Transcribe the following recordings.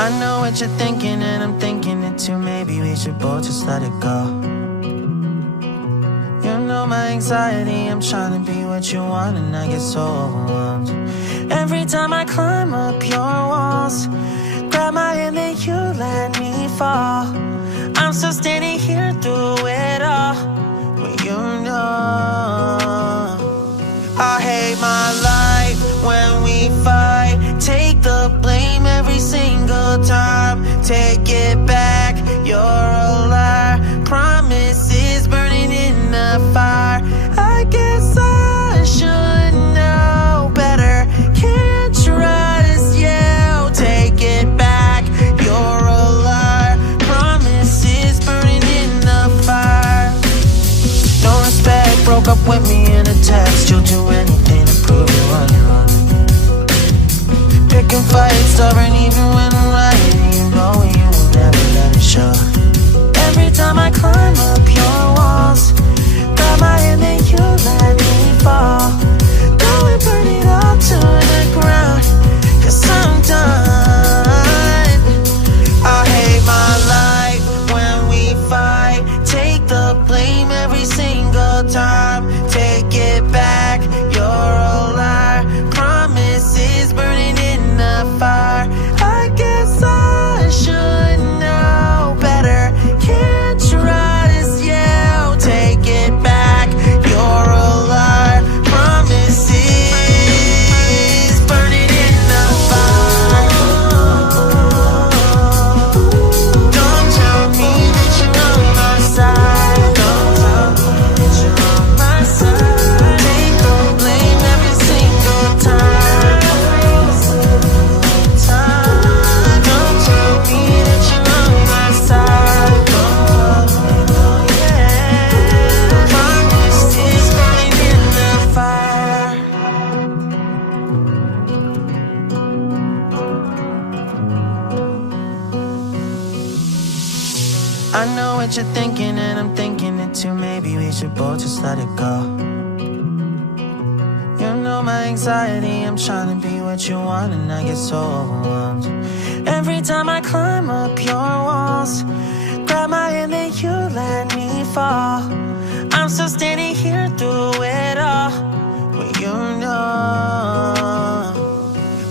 I know what you're thinking and I'm thinking it too. Maybe we should both just let it go. You know my anxiety, I'm trying to be what you want and I get so overwhelmed. Every time I climb up your walls, grab my hand then you let me fall. I'm still standing here through it all, when you know I hate my life when we fight. Take the blame every single time. Take it back, you're a liar. Promises burning in the fire. I guess I should know better. Can't trust you. Take it back, you're a liar. Promises burning in the fire. No respect, broke up with me in a text. You'll do anything to prove you on your own. Picking fights, stubborn even when I'm right. You know you will never let it show. Every time I climb up your walls, grab my hand then you let me fall. Go and burn it all to the ground, 'cause I'm done. I hate my life when we fight. Take the blame every single time. Take it back, you're a liar. Promises burning in the fire. I guess I should know better. Can't trust you. Take it back, you're a liar. Promises burning in the fire. Don't tell me that you're on my side. Don't tell me that you're on my side. Take the blame every single time. Don't tell me that you're on my side. Yeah. Promises burning in the fire. I know what you're thinking and I'm thinking it too. Maybe we should both just let it go. You know my anxiety, I'm trying to be what you want and I get so overwhelmed. Every time I climb up your walls, grab my hand then you let me fall. I'm still standing here through it all, when you know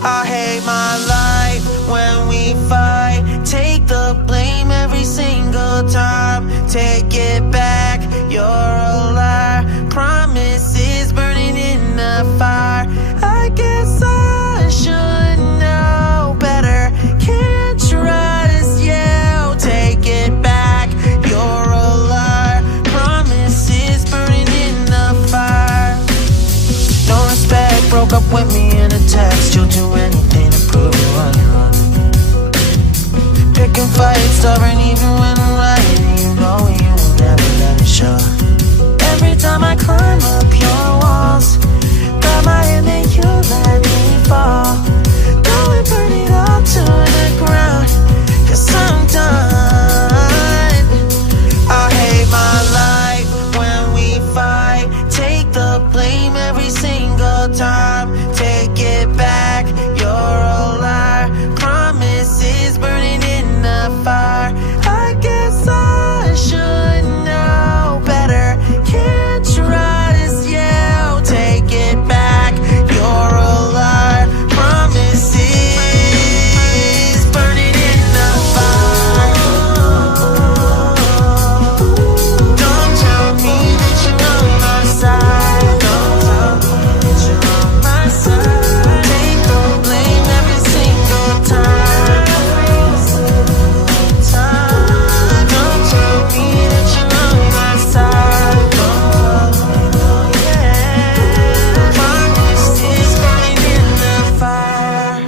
I hate my life when we fight. Take the blame every single time. Take it back, you're a liar. Promises burning in the fire. I guess I should know better. Can't trust you. Take it back, you're a liar. Promises burning in the fire. No respect, broke up with me in a text. You'll do anything to prove you on your own. Picking fights, stubborn even when I'm right. You know you will never let it show. Every time I climb up your walls, grab my hand then you let me fall. Go and burn it all to the ground, 'cause I'm done. I hate my life when we fight. Take the blame every single time. Take it back, you're a liar. Promises burning in the fire. I guess I should know better. Can't trust you. Take it back, you're a liar. Promises burning in the fire. Don't tell me that you're on my side. Don't tell me that you're on my side. Take the blame every single time. Don't tell me that you're on my side. Yeah. Promises burning in the fire.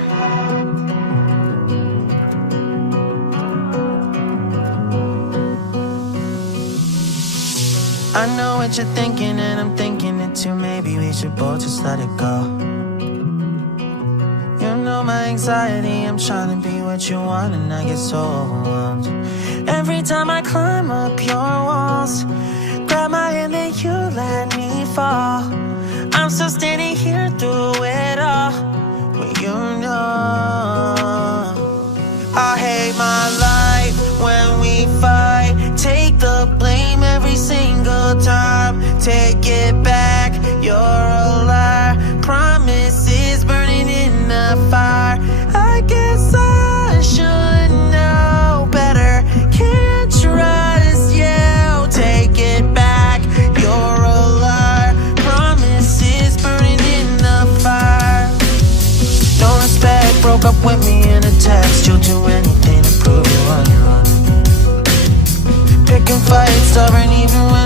I know what you're thinking and I'm thinking it too. Maybe we should both just let it go. You know my anxiety, I'm trying to be what you want and I get so overwhelmed. Every time I climb up your walls, grab my hand then you let me fall. I'm still standing here through it all, when you know I with me in a text. You'll do anything to prove you on your own. Picking fights, stubborn even when